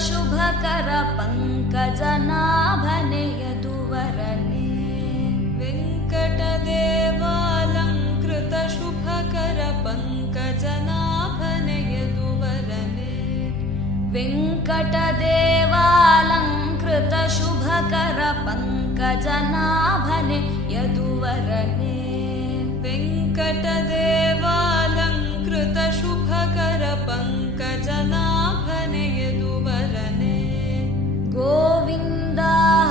ಶುಭಕರ ಪಂಕಜನಾಭನೆ ಯದುವರನೆ ವೆಂಕಟದೇವಾಲಂಕೃತ ಶುಭಕರ ಪಂಕಜನಾಭನೆ ಯದುವರನೆ ವೆಂಕಟದೇವಾಲಂಕೃತ ಶುಭಕರ ಪಂಕಜನಾಭನೆ ಯದುವರನೆ ವೆಂಕಟದೇವಾಲಂಕೃತ ಶುಭಕರ ಪಂಕಜನಾಭನೆ ಯದುವರನೆ ಗೋವಿಂದ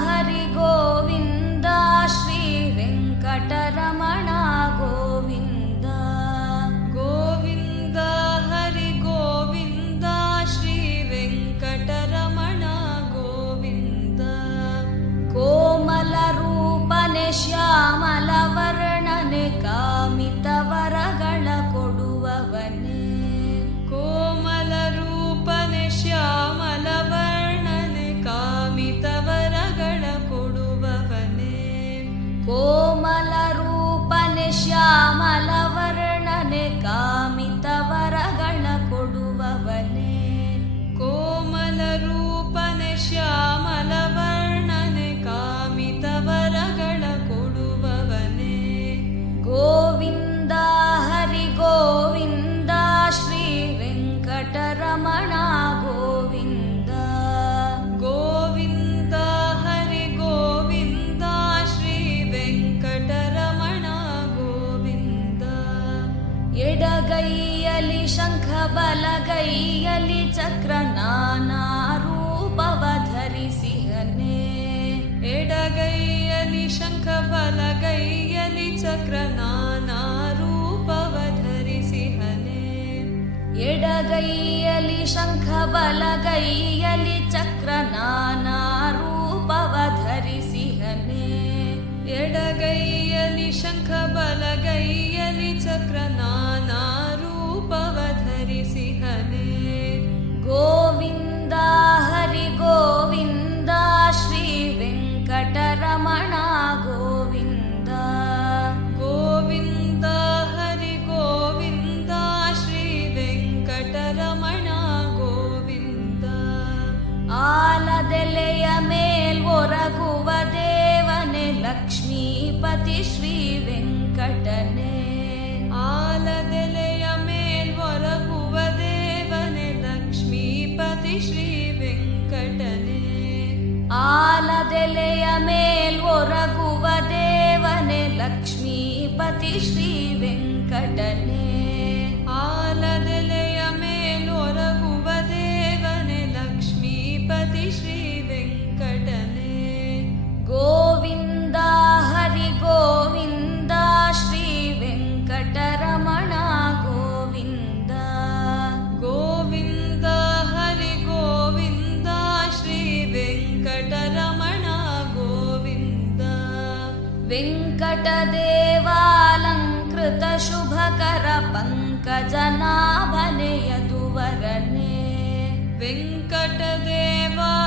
ಹರಿ ಗೋವಿಂದ ಶ್ರೀ ವೆಂಕಟರಮಣ ಗೋವಿಂದ ಗೋವಿಂದ ಹರಿ ಗೋವಿಂದ ಶ್ರೀ ವೆಂಕಟರಮಣ ಗೋವಿಂದ ಕೋಮಲ ರೂಪನೆ ಶ್ಯಾಮಲ ವರ್ಣನೆ ಕಾಮಿತ ವರಗಳ ಕೊಡುವವನೇ ಕೋಮಲ ರೂಪನೆ ಶ್ಯಾಮಲ ವರ್ಣನೆ ಕಾಮಿತ ವರಗಳ ಕೊಡುವವನೇ ಕೋಮಲ ರೂಪನೆ ಶ್ಯಾಮಲ ವರ್ಣನೆ ಕಾಮಿತ ವರಗಳ ಕೊಡುವವನೇ ಕೋಮಲ ರೂಪನೆ ಶ್ಯಾಮಲ ವರ್ಣನೆ ಕಾಮಿತ ವರಗಳ ಕೊಡುವವನೇ ಗೋವಿಂದ ಹರಿ ಗೋವಿಂದ ಶ್ರೀ ವೆಂಕಟರಮಣ ಗೋವಿಂದ ಗೋವಿಂದ ಹರಿ ಗೋವಿಂದ ಶ್ರೀ ವೆಂಕಟರಮಣ ಗೋವಿಂದ ಎಡಗೈಯಲ್ಲಿ ಶಂಖ ಬಲಗೈಯಲ್ಲಿ ಚಕ್ರ ನಾನಾ ರೂಪವ ಧರಿಸಿಹನೆ ಎಡಗೈಯಲ್ಲಿ ಶಂಖ ಬಲಗೈಯಲ್ಲಿ ಚಕ್ರ ನಾನಾ ರೂಪವ ಧರಿಸಿಹನೆ ಎಡಗೈಯಲ್ಲಿ ಶಂಖ ಬಲಗೈಯಲ್ಲಿ ಚಕ್ರ ನಾನಾ ರೂಪವ ಧರಿಸಿಹನೆ ಎಡಗೈಯಲ್ಲಿ ಶಂಖ ಬಲಗೈಯಲ್ಲಿ ಚಕ್ರ ನಾನಾ ರೂಪವ ಧರಿಸಿಹನೆ ಗೋವಿಂದ ಹರಿ ಗೋವಿಂದ ಶ್ರೀ ವೆಂಕಟರಮಣ ಗೋವಿಂದ ಗೋವಿಂದ ಹರಿ ಗೋವಿಂದ ಶ್ರೀ ವೆಂಕಟರಮಣ ಗೋವಿಂದ ಆಲದೆಲೆಯ ಮೇಲ್ವೊರಗುವ ದೇವನೆ ಲಕ್ಷ್ಮೀಪತಿ ಶ್ರೀ ವೆಂಕಟನೆ ಆಲದೆಲೆಯ ಮೇಲ್ವೊರಗುವ ದೇವನೆ ಲಕ್ಷ್ಮೀಪತಿ ಶ್ರೀ ವೆಂಕಟನೆ ಆಲದೆಲೆಯ ಮೇಲ್ವೊರಗುವ ದೇವನೆ ಲಕ್ಷ್ಮೀಪತಿ ಶ್ರೀ ವೆಂಕಟನೆ ಆಲದೆಲೆಯ ಮೇಲೊರಗುವ ದೇವನೆ ಲಕ್ಷ್ಮೀಪತಿ ಶ್ರೀ ವೆಂಕಟನೆ ಗೋವಿಂದ ಹರಿ ಗೋವಿಂದ ಶ್ರೀ ವೆಂಕಟರಮಣ ಗೋವಿಂದ ಗೋವಿಂದ ಹರಿ ಗೋವಿಂದ ಶ್ರೀ ವೆಂಕಟರಮಣ ಗೋವಿಂದ ವೆಂಕಟದೇವಾಲಂಕೃತ ಶುಭಕರ ಪಂಕಜನಾಭನೆ ಯದುವರನೆ ವೆಂಕಟದೇವಾಲಂಕೃತ